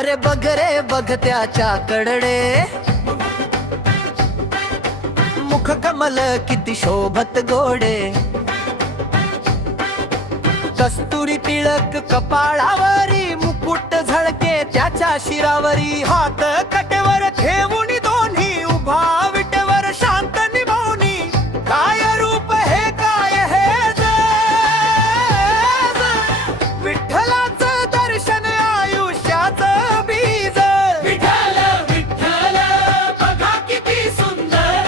अरे बघ रे बघ त्याच्या कडे, मुख कमल किती शोभत गोडे, कस्तुरी टिळक कपाळावरी, मुकुट झळके त्याच्या शिरावरी, हात कटेवर ठेवून दोन्ही उभा विटेवर शांत निभावनी, काय रूप हे काय हे जग, विठ्ठलाचं दर्शन आयुष्याचं बीज, विठ्ठल विठ्ठल बघा किती सुंदर,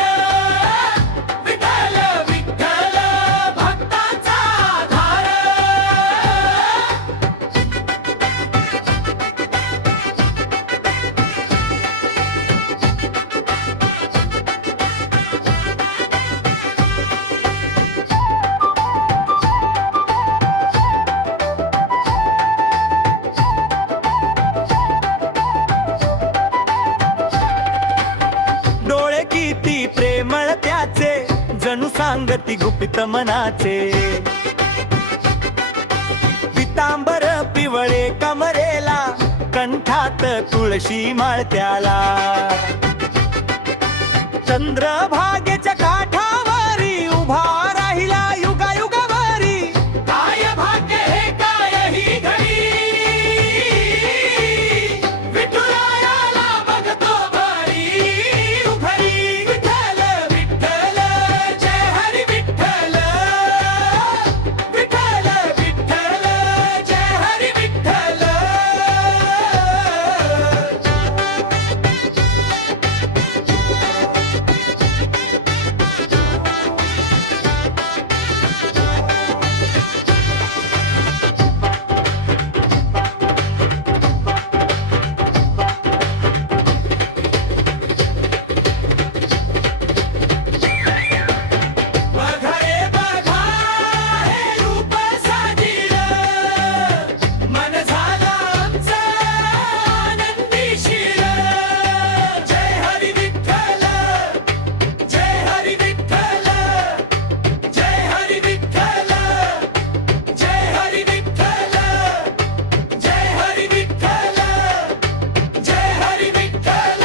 विठ्ठल विठ्ठल भक्ताचा आधार. डोळे किती प्रेमळ त्याचे, जणू सांगती गुपित मनाचे, पितांबर पिवळे कमरेला, कंठात तुळशी माळ त्याला, चंद्रभागेच्या काठावरी उभा राहिला युगायुगावरी, काय भाग्य हे काय ही घडी, विठुरायाला बघतो बरी उभरी. विठ्ठल विठ्ठल जय हरी विठ्ठल, विठ्ठल विठ्ठल जय हरी विठ्ठल. बघा रे बघा हे रूप साजिलं, मन झालं आमचं आनंदीशीर. जय हरी विठ्ठल, जय हरी विठ्ठल, जय हरी विठ्ठल, जय हरी विठ्ठल, जय हरी विठ्ठल, जय हरी विठ्ठल.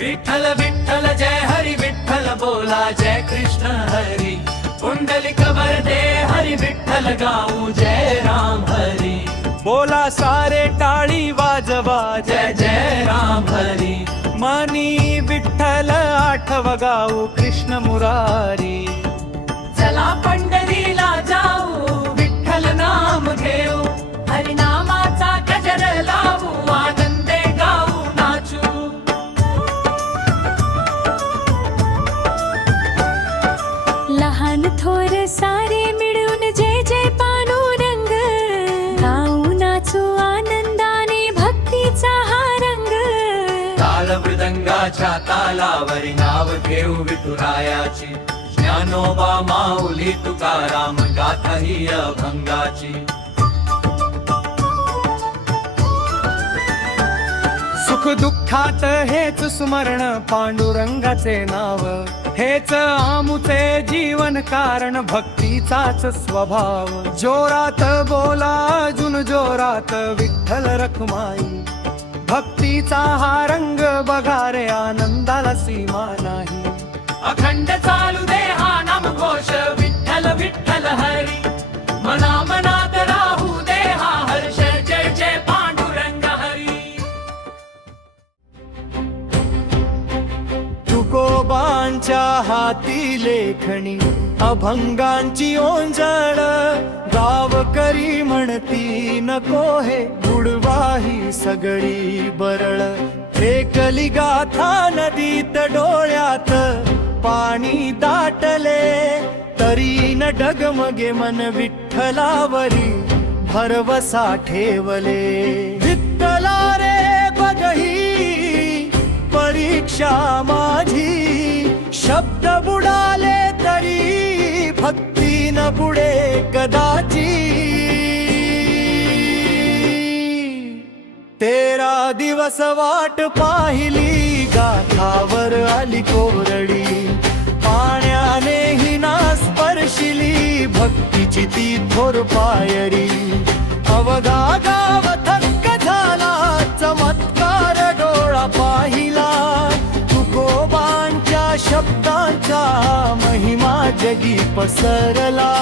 विठ्ठल विठ्ठल जय हरी विठ्ठल बोला, जय कृष्ण हरी पुंडलिक वरदे, हरी विठ्ठल गाऊ जय राम हरी. बोला सारे टाळी वाजवा, जय जय राम हरी. मनी विठ्ठल आठव गाऊ कृष्ण मुरारी. चला पंढरीला जाऊ, विठ्ठल नाम घेऊ, हरिनामाचा गजर लावू, आनंदे गाऊ नाचू. लहान थोर सारे मिळून जय जय पांडुरंग, गाऊ नाचू आनंदाने भक्तीचा हा रंग. ताल मृदंगाच्या तालावरी नाव घेऊ विठुरायाची, ज्ञानोबा माऊली तुकाराम गाथा ही अभंगाची. सुख दुःखात हेच स्मरण पांडुरंगाचे नाव, हेच आमुचे जीवन कारण भक्तीचाच स्वभाव. जोरात बोला अजून जोरात विठ्ठल रखुमाई, भक्तीचा हा रंग बघा रे आनंदाला सीमा नाही. अखंड चालू दे हा नामघोष, विठ्ठल विठ्ठल हरी, मना मनात राहू दे हा हर्ष, जय जय पांडुरंग हरी. तुकोबांच्या हाती लेखणी अभंगांची ओंजळ, गावकरी म्हणती नको हे बुडवाही सगळी बरळ. एकली गाथा नदीत डोळ्यात पाणी दाटले, तरी न डगमगे मन विठ्ठलावरी भरवसा ठेवले. विठ्ठला रे बघही परीक्षा माझी, शब्द बुडाले तरी भक्ती न बुडे कदाची. तेरा दिवस वाट पाहिली, गाठावर आली कोरडी, पाण्याने ही ना स्पर्श भक्तीची ती थोर पायरी. अवघा गाव थक्क झाला, चमत्कार डोळा पाहिला. तुकोबांच्या शब्दांचा महिमा जगी पसरला.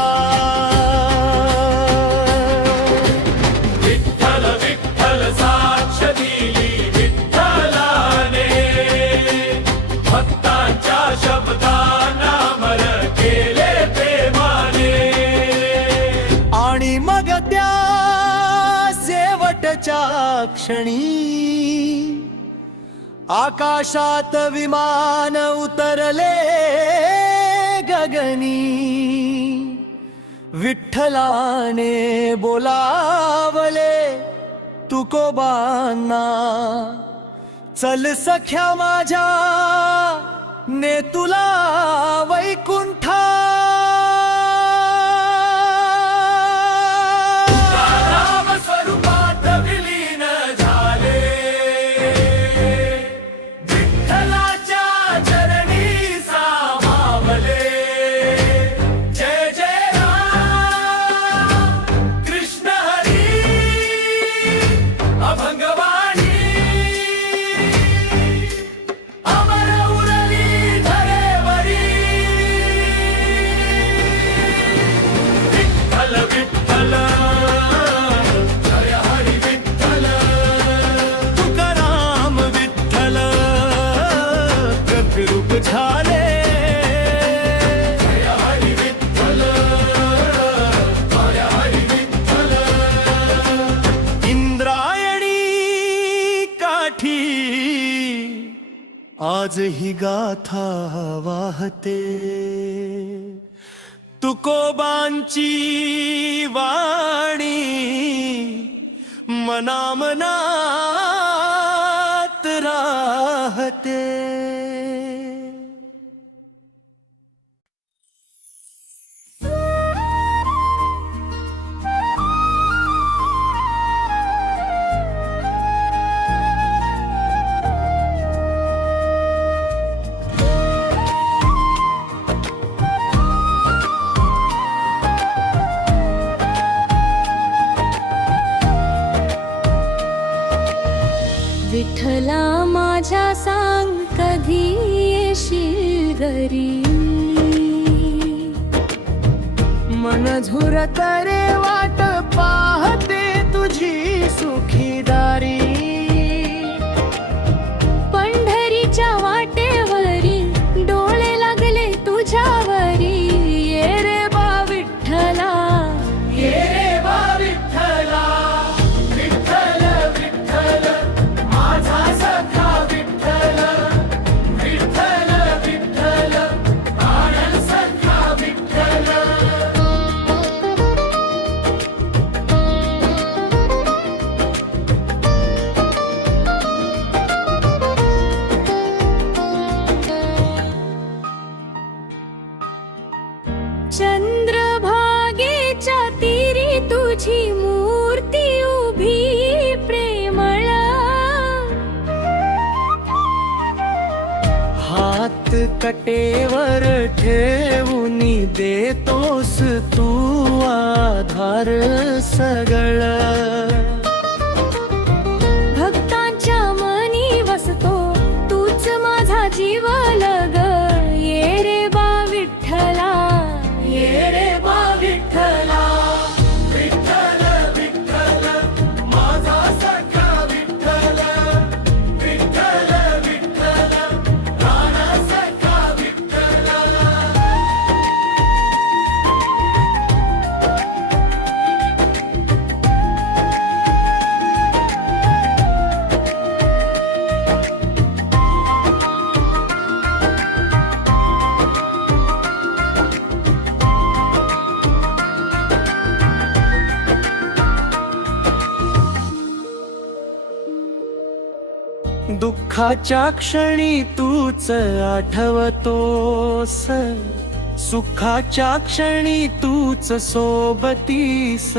विठ्ठल विठ्ठल साक्ष दिली विठ्ठलाने, भक्तांच्या शब्दांना अमर केले प्रेमाने. आणि मग त्या शेवटच्या क्षणी आकाशात विमान उतरले गगनी. विठ्ठलाने बोलावले तुकोबांना, चल सख्या माझ्या ने तुला वैकुंठा. राम स्वरूपात विलीन झाले, विठ्ठलाच्या चरणी सामावले. जय जय राम कृष्ण हरी, अभंगवाणी अमर उरली धरेवरी. विठ्ठल विठ्ठल जय हरी विठ्ठल, तुकाराम विठ्ठल प्रकरूप झाले. जय हरी विठ्ठल, जय हरी विठ्ठल. इंद्रायणी काठी आज ही गाथा वाहते. तुकोबांची वाणी मनामनात राहते. विठ्ठला माझ्या सांग कधी येशील घरी. मन झुरत रे वाट पाहते तुझी सुखीदारी. पंढरीच्या वाटेवरी डोळे लागले तुझ्यावरी. ये रे बा विठ्ठला, ये रे बा विठ्ठला, विठ्ठल विठ्ठल माझा सखा विठ्ठल. विठ्ठल विठ्ठल प्राण सखा विठ्ठल. चंद्रभागेच्या तीरी तुझी मूर्ती उभी प्रेमळ. हात कटेवर ठेवून देतोस तू आधार सगळ. भक्तांच्या मनी वसतो तूच माझा जीव लग. ये रे बा विठ्ठला, ये रे बा विठ्ठला, विठ्ठल विठ्ठल माझा सखा विठ्ठल. विठ्ठल विठ्ठल प्राण सखा विठ्ठल. दुःखाच्या क्षणी तूच आठवतोस, सुखाच्या क्षणी तूच सोबतीस.